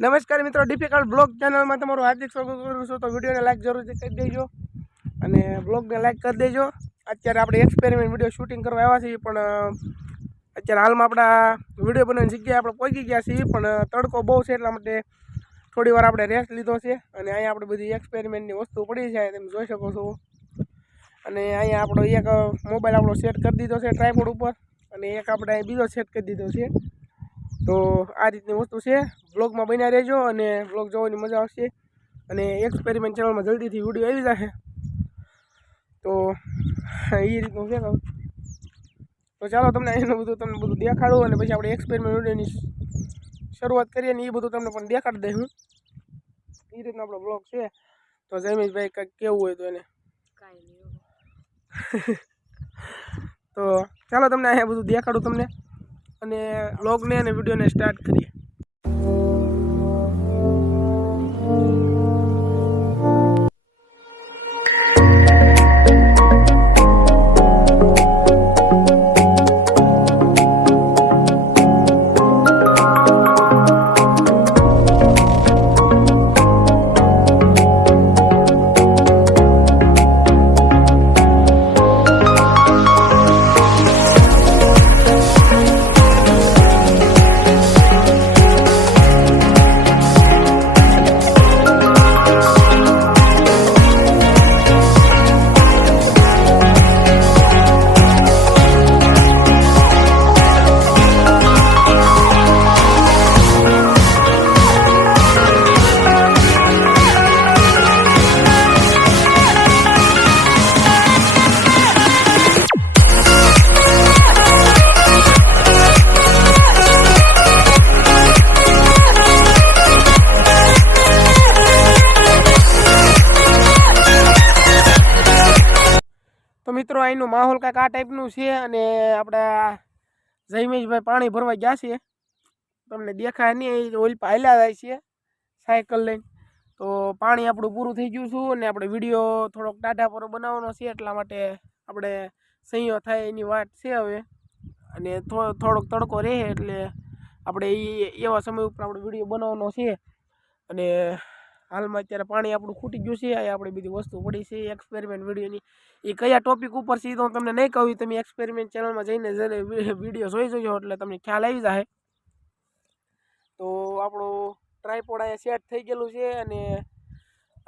नमस्कार मित्रों, difficult blog channel में तमाરું हार्दिक स्वागत कરું છું। તો વિડીયોને લાઈક જરૂરથી કરી દેજો અને બ્લોગને લાઈક કરી દેજો। અત્યારે આપણે એક્સપેરિમેન્ટ વિડીયો શૂટિંગ કરવા આવ્યા છીએ, પણ અત્યારે હાલમાં આપણા વિડીયો બનાવવાની જગ્યાએ આપણે પહોંચી ગયા છીએ, પણ તડકો બહુ છે એટલા માટે થોડી વાર આપણે રેસ્ટ લીધો છે। અને અહીંયા આપણે બધી એક્સપેરિમેન્ટની વસ્તુ પડી છે, તમે જોઈ શકો છો। અને અહીંયા આપણો એક મોબાઈલ આપણો સેટ કરી દીધો છે ટ્રાયપોડ ઉપર, અને એક આપણે બીજો સેટ કરી દીધો છે। तो आ रीतनी वस्तु है। ब्लॉग में बना रहो और ब्लॉग जोવાની मजा आवशे અને एक्सपेरिमेंट चैनल में जल्दी थी वीडियो आई जाए। तो ये रीतनु है। तो चलो तमने एनु बधुं तमने बधुं देखाडुं અને પછી આપણે एक्सपेरिमेंट वीडियोनी શરૂઆત કરીએ ને એ બધું તમને પણ દેખાડી દઉં। એ રીતનો આપણો બ્લોગ છે। તો જયમીશભાઈ કંઈક કેવું હોય તો એને કાંઈ નહીં। તો ચાલો તમને અહીંયા બધું દેખાડું તમને અને વ્લોગને અને વિડીયોને સ્ટાર્ટ કરીએ। तो मित्रों अहींनो माहोल कांईक आ टाइपनुं छे अने आपड़ा जयमीशभाई पाणी भरवा गया छे। तमने देखाय नहीं, ओइल पायला जाय छे सायकल लईने। तो पाणी आपणुं पूरुं थई गयुं छे अने आपणे विडियो थोड़ोक टाटा पर बनावવાનો छे, એટલા માટે આપણે સંયો થાય એની વાત છે હવે। અને થોડોક તડકો રહે એટલે આપણે એવા સમય ઉપર આપણે વિડીયો બનાવવાનો છે। અને હાલમાં અત્યારે પાણી આપણું ખૂટી ગયું છે। આ આપણી બધી વસ્તુ પડી છે એક્સપેરિમેન્ટ વિડીયોની। એ કયા ટોપિક ઉપર છે તો હું તમને નહીં કહું, તમે એક્સપેરિમેન્ટ ચેનલમાં જઈને વિડીયો જોઈ જોજો એટલે તમને ખ્યાલ આવી જાય। તો આપણો ટ્રાયપોડ અહીંયા સેટ થઈ ગયેલું છે અને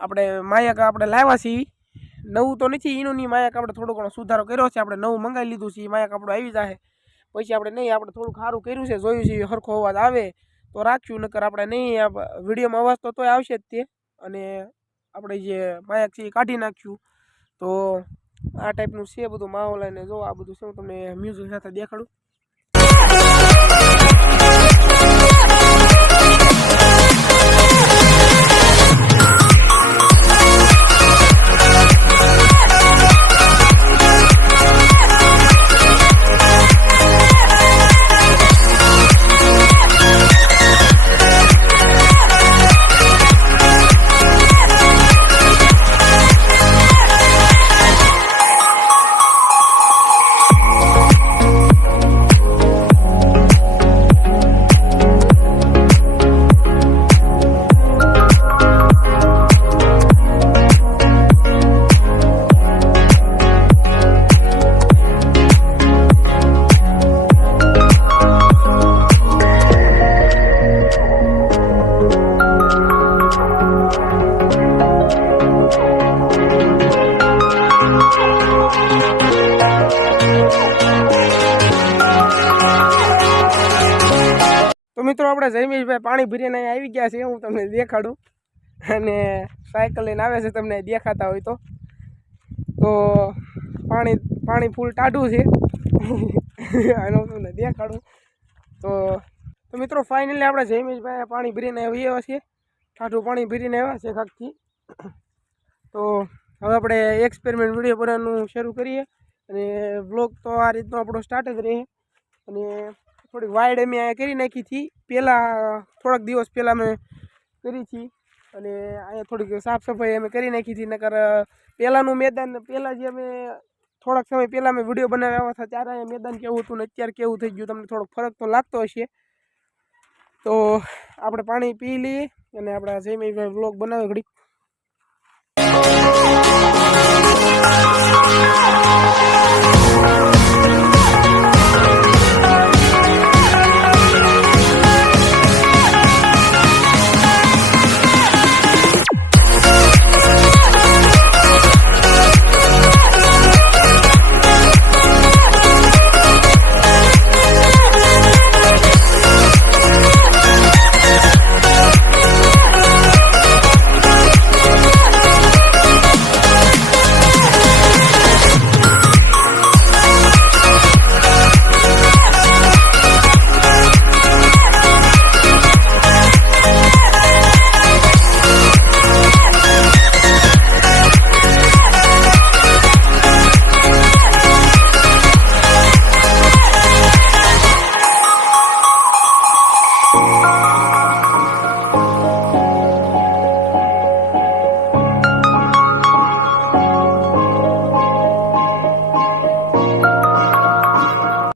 આપણે માયક આપણે લાવ્યા છીએ। નવું તો નથી એનું નહીં, માયક આપણે થોડો ઘણો સુધારો કર્યો છે। આપણે નવું મંગાવી લીધું છે, માયક આપણું આવી જાય પછી આપણે નહીં, આપણે થોડુંક સારું કર્યું છે, જોયું છે સરખો અવાજ આવે તો રાખ્યું, નકર આપણે નહીં વિડીયોમાં અવાજ તો તોય આવશે જ તે। અને આપણે જે માયક છે એ કાઢી નાખ્યું। તો આ ટાઈપનું છે બધું માહોલ। અને જો આ બધું છે હું તમને મ્યુઝિક સાથે દેખાડું। तो मित्रों अपने जयमीशभाई पाणी भरीने आई गया है, हूँ तमने देखाडूँ अने सायकल लईने आवे छे, तमने देखाता होय तो पाणी पाणी फूल टाढुं छे। आने हूँ तमने देखाडूँ। तो मित्रों फाइनली अपने जयमीशभाई पाणी भरीने आव्या छे, टाढुं पाणी भरीने आव्या छे खाकथी। तो हवे आपणे एक्सपेरिमेंट विडियो बनावવાનું શરૂ કરીએ અને બ્લોગ તો આ રીતનો આપણો સ્ટાર્ટ જ રહે। અને થોડીક વાઇડ અમે કરી નાખી હતી પહેલાં, થોડાક દિવસ પહેલાં મેં કરી હતી અને અહીંયા થોડીક સાફ સફાઈ અમે કરી નાખી હતી। નકર પહેલાંનું મેદાન, પહેલાં જે અમે થોડાક સમય પહેલાં મેં વિડીયો બનાવ્યા હતા ત્યારે અહીંયા મેદાન કેવું હતું ને અત્યારે કેવું થઈ ગયું તમને થોડોક ફરક તો લાગતો હશે। તો આપણે પાણી પી લઈએ અને આપણા જયમીભાઈ વ્લોગ બનાવે ઘડી.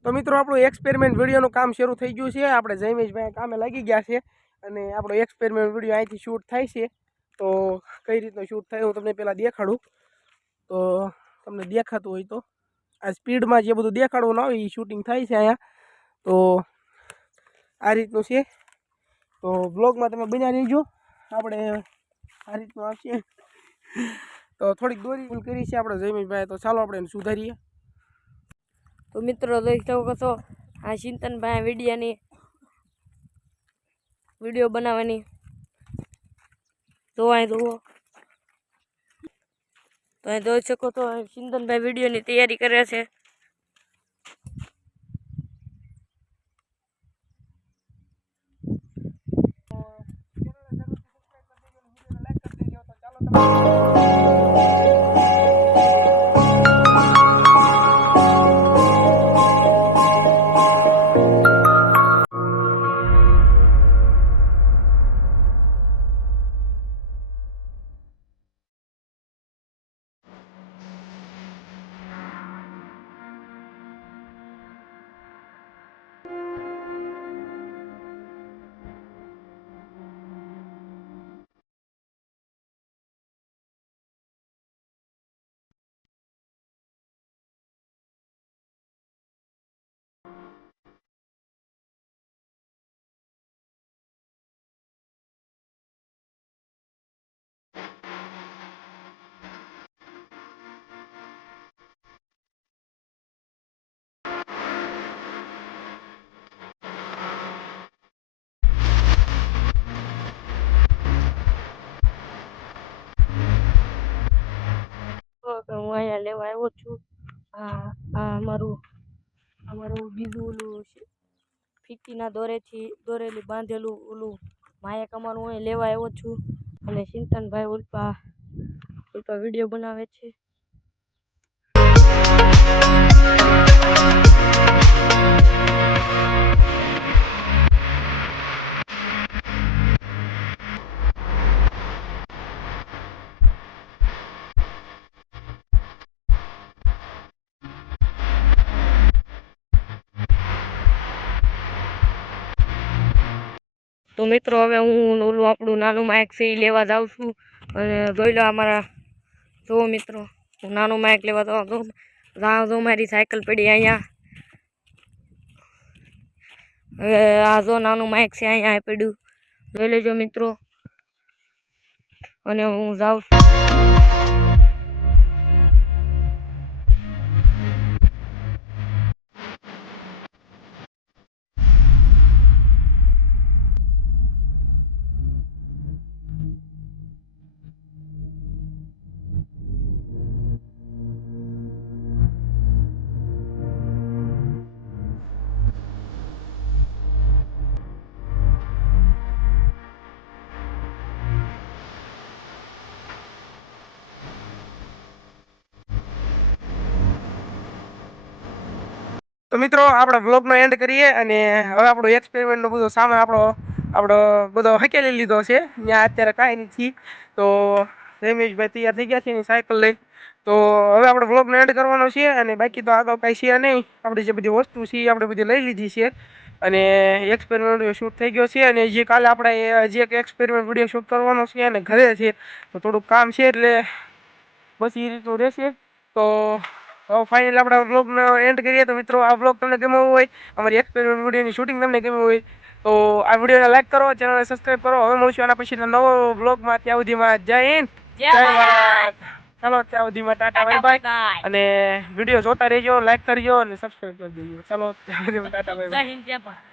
તો મિત્રો આપણું એક્સપેરિમેન્ટ વિડીયોનું કામ શરૂ થઈ ગયું છે. આપણે જયમીશભાઈ કામે લાગી ગયા છે અને આપણો એક્સપેરિમેન્ટ વિડીયો અહીંથી શૂટ થાય છે. તો કઈ રીતનું શૂટ થાય હું તમને પહેલાં દેખાડું. તો તમને દેખાતું હોય તો આ સ્પીડમાં જે બધું દેખાડવું ના હોય એ શૂટિંગ થાય છે અહીંયા. તો આ રીતનું છે. તો બ્લોગમાં તમે બન્યા રહીજો. આપણે આ રીતનું આવશે. તો થોડીક દોરી ભૂલ કરી છે આપણે જયમીશભાઈ. તો ચાલો આપણે એને સુધારીએ. તો મિત્રો જોઈ શકો છો આ ચિંતનભાઈ વિડીયો બનાવવાની તો અહીં જુઓ. તો અહીં જોઈ શકો તો ચિંતનભાઈ વિડીયોની તૈયારી કરે છે. હું અહીંયા લેવા આવ્યો છું. અમારું બીજું ઓલું ફીકીના દોરેથી દોરેલી બાંધેલું ઓલું માયક અમારું અહીં લેવા આવ્યો છું. અને ચિંતનભાઈ ઉલ્પા વિડીયો બનાવે છે. તો મિત્રો હવે હું ઓલું આપણું નાનું માઇક છે એ લેવા જાઉં છું. અને જોઈ લો અમારા જુઓ મિત્રો હું નાનું માઇક લેવા જાઉં છું. જો મારી સાયકલ પડી અહીંયા. હવે આ જો નાનું માઇક છે અહીંયા પડ્યું જોઈ લેજો મિત્રો. અને હું જાઉં છું. તો મિત્રો આપણે વ્લોગનો એન્ડ કરીએ અને હવે આપણો એક્સપેરિમેન્ટનો બધો સામે આપણો બધો હકેલી લીધો છે. ત્યાં અત્યારે કાંઈ નથી. તો રમેશભાઈ તૈયાર થઈ ગયા છે એની સાયકલ લઈ. તો હવે આપણે વ્લોગનો એન્ડ કરવાનો છે અને બાકી તો આગળ કાંઈ છે નહીં. આપણી જે બધી વસ્તુ છે એ આપણે બધી લઈ લીધી છે. અને એક્સપેરિમેન્ટ વિડીયો શૂટ થઈ ગયો છે અને જે કાલે આપણે જે એક એક્સપેરિમેન્ટ વિડીયો શૂટ કરવાનો છે અને ઘરે છે તો થોડુંક કામ છે એટલે બસ એ રીતનું રહેશે. તો ફાઇનલ આપણે વ્લોગનો એન્ડ કરીએ. તો મિત્રો આ વ્લોગ તમને ગમ્યો હોય, અમારી એક્સપેરિમેન્ટ વિડીયોની શૂટિંગ તમને ગમ્યું હોય તો આ વિડીયોને લાઈક કરો, ચેનલને સબસ્ક્રાઈબ કરો. હવે મળશું આના પછીના નવો વ્લોગમાં. ત્યાં સુધીમાં જય હિન્દ, જય ભારત. ચાલો ત્યાં સુધીમાં ટાટા બાય બાય. અને વિડીયો જોતા રહેજો, લાઈક કરજો અને સબસ્ક્રાઈબ કરી દેજો. ચાલો ત્યાં સુધીમાં ટાટા બાય બાય.